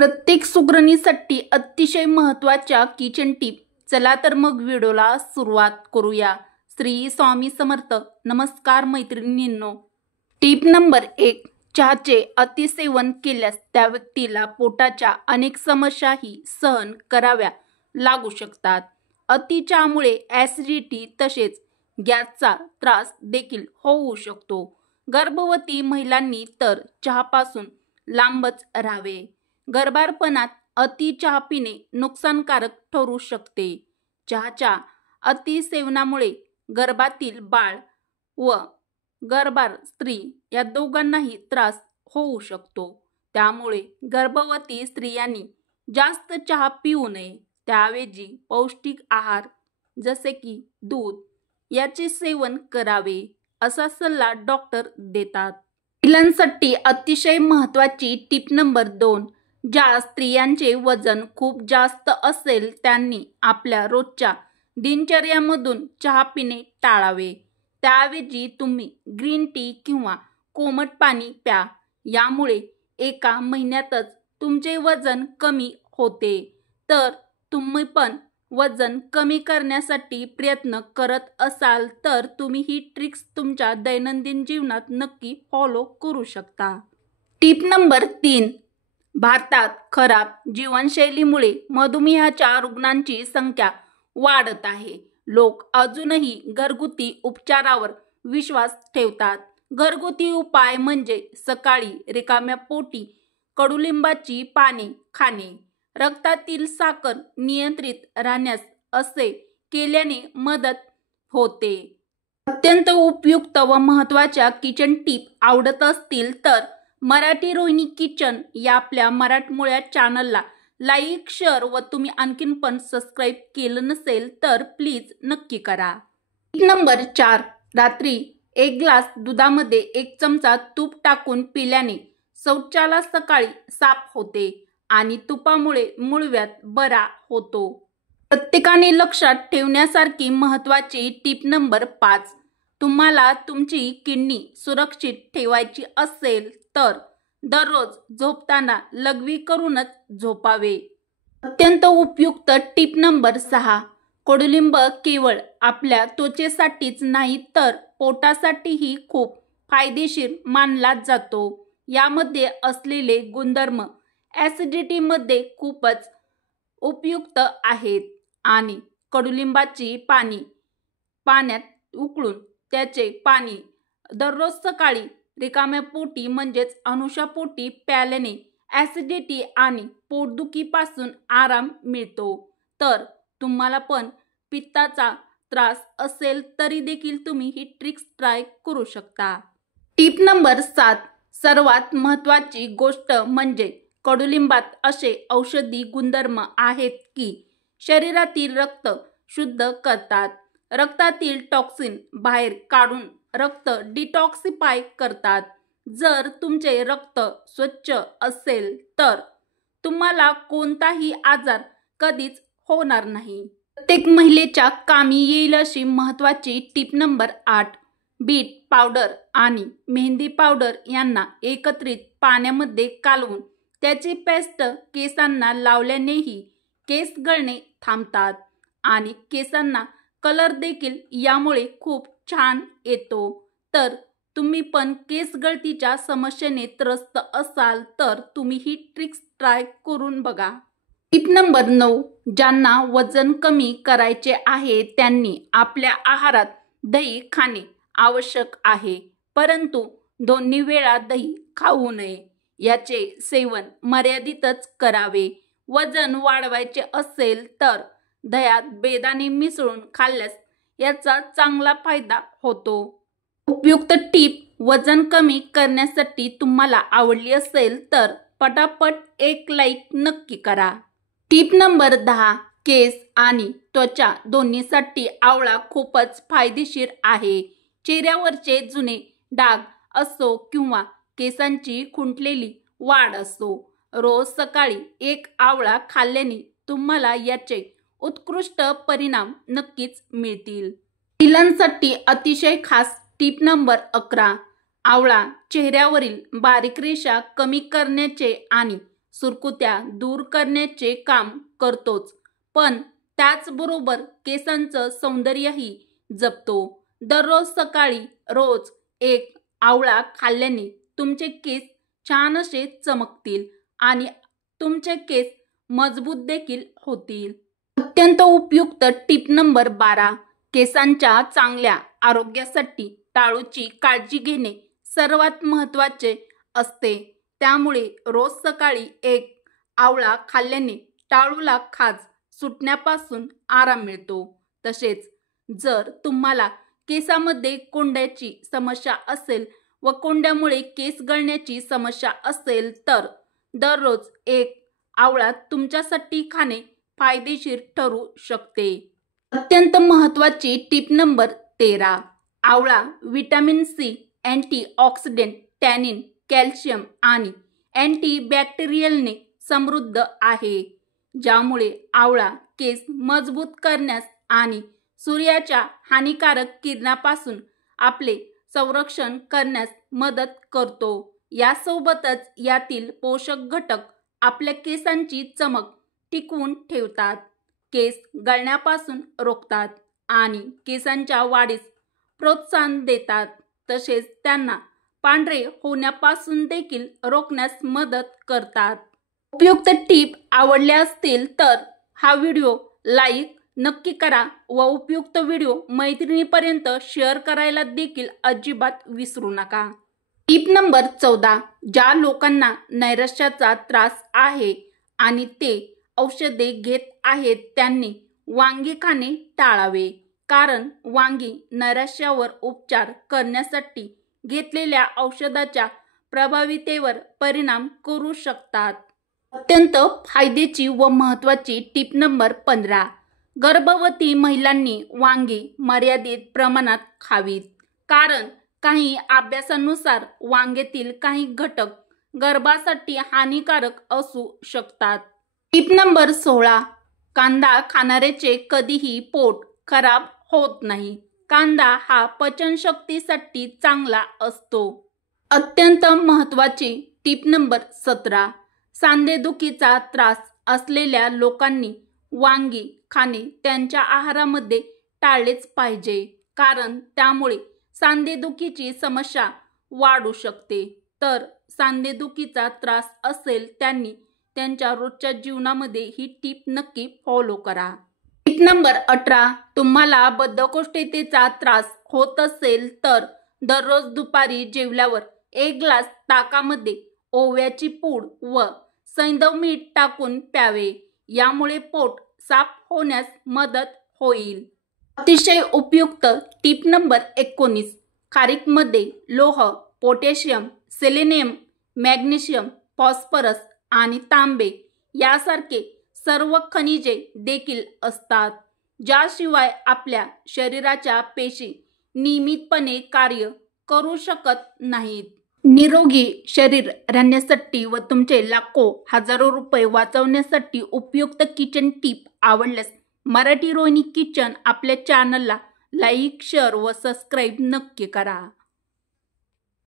प्रत्येक सुगरणीसाठी अतिशय महत्त्वाच्या किचन टिप. चला तर मग व्हिडिओला सुरुवात करूया. श्री स्वामी समर्थ. नमस्कार मैत्रिणींनो. Tip number 1. चहाचे अतिसेवन केल्यास त्या व्यक्तीला पोटाच्या अनेक समस्याही सहन कराव्या लागू शकतात. अति चहामुळे ॲसिडिटी तसेच गॅसचा त्रास देखील होऊ शकतो. गर्भवती महिलांनी तर चहापासून लांबच राहावे. गर्भारपणात अति चहा पिणे नुकसानकारक ठरू शकते. चहाच्या अतिसेवनामुळे गर्भातील बाळ व गर्भार स्त्री या दोघांनाही त्रास होऊ शकतो. त्यामुळे गर्भवती स्त्रियांनी जास्त चहा पिऊ नये. त्याऐवजी पौष्टिक आहार जसे की दूध याचे सेवन करावे असा सल्ला डॉक्टर देतात. महिलांसाठी अतिशय महत्त्वाची टिप नंबर 2. ज्या स्त्रियांचे वजन खूप जास्त असेल त्यांनी आपल्या रोजच्या दिनचर्यामधून चहा पिणे टाळावे. त्याऐवजी तुम्ही ग्रीन टी किंवा कोमट पाणी प्या. यामुळे एका महिन्यातच तुमचे वजन कमी होते. तर तुम्ही पण वजन कमी करण्यासाठी प्रयत्न करत असाल तर तुम्ही ही ट्रिक्स तुमच्या दैनंदिन जीवनात नक्की फॉलो करू शकता. Tip number 3. भारतात खराब जीवनशैलीमुळे मधुमेहाच्या रुग्णांची संख्या वाढत आहे. लोक अजूनही घरगुती उपचारावर विश्वास ठेवतात. घरगुती उपाय म्हणजे सकाळी रिकाम्या पोटी कडुलिंबाची पाने खाणे, रक्तातील साखर नियंत्रित राहण्यास असे केल्याने मदत होते. अत्यंत उपयुक्त व महत्त्वाच्या किचन टिप आवडत असतील तर मराठी रोहिणी किचन या आपल्या मराठमोळ्या चॅनलला लाईक, शेअर व तुम्ही आणखीन पण सबस्क्राईब केलं नसेल तर प्लीज नक्की करा. Tip number 4. रात्री 1 ग्लास दुधामध्ये 1 चमचा तूप टाकून पिल्याने शौचाला सकाळी साफ होते आणि तुपामुळे मूळव्याध बरा होतो. प्रत्येकाने लक्षात ठेवण्यासारखी महत्त्वाची टिप नंबर 5. तुम्हाला तुमची किडनी सुरक्षित ठेवायची असेल तर दररोज झोपताना लघवी करूनच झोपावे. अत्यंत उपयुक्त टिप नंबर 6. कडुलिंब केवळ आपल्या त्वचेसाठीच नाही तर पोटासाठीही खूप फायदेशीर मानला जातो. यामध्ये असलेले गुणधर्म ॲसिडिटीमध्ये खूपच उपयुक्त आहेत आणि कडुलिंबाची पाण्यात उकळून त्याचे पाणी दररोज सकाळी रिकाम्या पोटी म्हणजेच अनुशापोटी प्यायल्याने ॲसिडिटी आणि पोटदुखीपासून आराम मिळतो. तर तुम्हाला पण पित्ताचा त्रास असेल तरी देखील तुम्ही ही ट्रिक्स ट्राय करू शकता. Tip number 7. सर्वात महत्त्वाची गोष्ट म्हणजे कडुलिंबात असे औषधी गुणधर्म आहेत की शरीरातील रक्त शुद्ध करतात, रक्तातील टॉक्सिन बाहेर काढून रक्त डिटॉक्सिफाय करतात. जर तुमचे रक्त स्वच्छ असेल तर तुम्हाला कोणताही आजार कधीच होणार नाही. प्रत्येक महिलेच्या कामी येईल अशी महत्त्वाची टिप नंबर 8. बीट पावडर आणि मेहंदी पावडर यांना एकत्रित पाण्यामध्ये कालवून त्याची पेस्ट केसांना लावल्यानेही केस गळणे थांबतात आणि केसांना कलर देखील यामुळे खूप छान येतो. तर तुम्ही पण केस गळतीच्या समस्येने त्रस्त असाल तर तुम्ही ही ट्रिक्स ट्राय करून बघा. Tip number 9. ज्यांना वजन कमी करायचे आहे त्यांनी आपल्या आहारात दही खाणे आवश्यक आहे, परंतु 2 वेळा दही खाऊ नये. याचे सेवन मर्यादितच करावे. वजन वाढवायचे असेल तर दह्यात बेदाणे मिसळून खाल्ल्यास याचा चांगला फायदा होतो. उपयुक्त टिप वजन कमी करण्यासाठी तुम्हाला आवडली असेल तर पटापट एक लाईक नक्की करा. Tip number 10. केस आणि त्वचा दोन्हीसाठी आवळा खूपच फायदेशीर आहे. चेहऱ्यावरचे जुने डाग असो किंवा केसांची खुंटलेली वाढ असो, रोज सकाळी 1 आवळा खाल्ल्याने तुम्हाला याचे उत्कृष्ट परिणाम नक्कीच मिळतील. महिलांसाठी अतिशय खास टिप नंबर 11. आवळा चेहऱ्यावरील बारीक रेषा कमी करण्याचे आणि सुरकुत्या दूर करण्याचे काम करतोच, पण त्याचबरोबर केसांचं सौंदर्यही जपतो. दररोज सकाळी रोज एक आवळा खाल्ल्याने तुमचे केस छान असे चमकतील आणि तुमचे केस मजबूत देखील होतील. अत्यंत उपयुक्त टिप नंबर 12. केसांच्या चांगल्या आरोग्यासाठी टाळूची काळजी घेणे सर्वात महत्त्वाचे असते. त्यामुळे रोज सकाळी एक आवळा खाल्ल्याने टाळूला खाज सुटण्यापासून आराम मिळतो. तसेच जर तुम्हाला केसामध्ये कोंड्याची समस्या असेल व कोंड्यामुळे केस गळण्याची समस्या असेल तर दररोज एक आवळा तुमच्यासाठी खाणे फायदेशीर ठरू शकते. अत्यंत महत्त्वाची टिप नंबर 13. आवळा vitamin C, antioxidant, tannin, calcium आणि अँटीबॅक्टेरियलने समृद्ध आहे, ज्यामुळे आवळा केस मजबूत करण्यास आणि सूर्याच्या हानिकारक किरणापासून आपले संरक्षण करण्यास मदत करतो. यासोबतच यातील पोषक घटक आपल्या केसांची चमक टिकवून ठेवतात, केस गळण्यापासून रोखतात आणि केसांच्या वाढीस प्रोत्साहन देतात. तसेच त्यांना पांढरे होण्यापासून देखील रोखण्यास मदत करतात. उपयुक्त टीप आवडल्या असतील तर हा व्हिडिओ लाईक नक्की करा व उपयुक्त व्हिडिओ मैत्रिणीपर्यंत शेअर करायला देखील अजिबात विसरू नका. Tip number 14. ज्या लोकांना नैराश्याचा त्रास आहे आणि ते औषधे घेत आहेत त्यांनी वांगी खाणे टाळावे, कारण वांगी नैराश्यावर उपचार करण्यासाठी घेतलेल्या औषधाच्या प्रभावीतेवर परिणाम करू शकतात. अत्यंत फायद्याची व महत्त्वाची टिप नंबर 15. गर्भवती महिलांनी वांगी मर्यादित प्रमाणात खावीत, कारण काही अभ्यासानुसार वांग्यातील काही घटक गर्भासाठी हानिकारक असू शकतात. Tip number 16. कांदा खाणाऱ्याचे कधीही पोट खराब होत नाही. कांदा हा पचनशक्तीसाठी चांगला असतो. अत्यंत महत्त्वाची टिप नंबर 17. सांधेदुखीचा त्रास असलेल्या लोकांनी वांगी खाणे त्यांच्या आहारामध्ये टाळलेच पाहिजे, कारण त्यामुळे सांधेदुखीची समस्या वाढू शकते. तर सांधेदुखीचा त्रास असेल त्यांनी त्यांच्या रोजच्या जीवनामध्ये ही टिप नक्की फॉलो करा. Tip number 18. तुम्हाला बद्धकोष्ठतेचा त्रास होत असेल तर दररोज दुपारी जेवल्यावर एक ग्लास ताकामध्ये ओव्याची पूड व सैंधव मीठ टाकून प्यावे. यामुळे पोट साफ होण्यास मदत होईल. अतिशय उपयुक्त टिप नंबर 19. खारीकमध्ये लोह, पोटॅशियम, सेलेनियम, मॅग्नेशियम, फॉस्फरस आणि तांबे यासारखे सर्व खनिजे देखील असतात, ज्याशिवाय आपल्या शरीराच्या पेशी नियमितपणे कार्य करू शकत नाहीत. निरोगी शरीर राहण्यासाठी व तुमचे लाखो हजारो रुपये वाचवण्यासाठी उपयुक्त किचन टिप आवडल्यास मराठी रोहिणी किचन आपल्या चॅनलला लाईक, शेअर व सबस्क्राईब नक्की करा.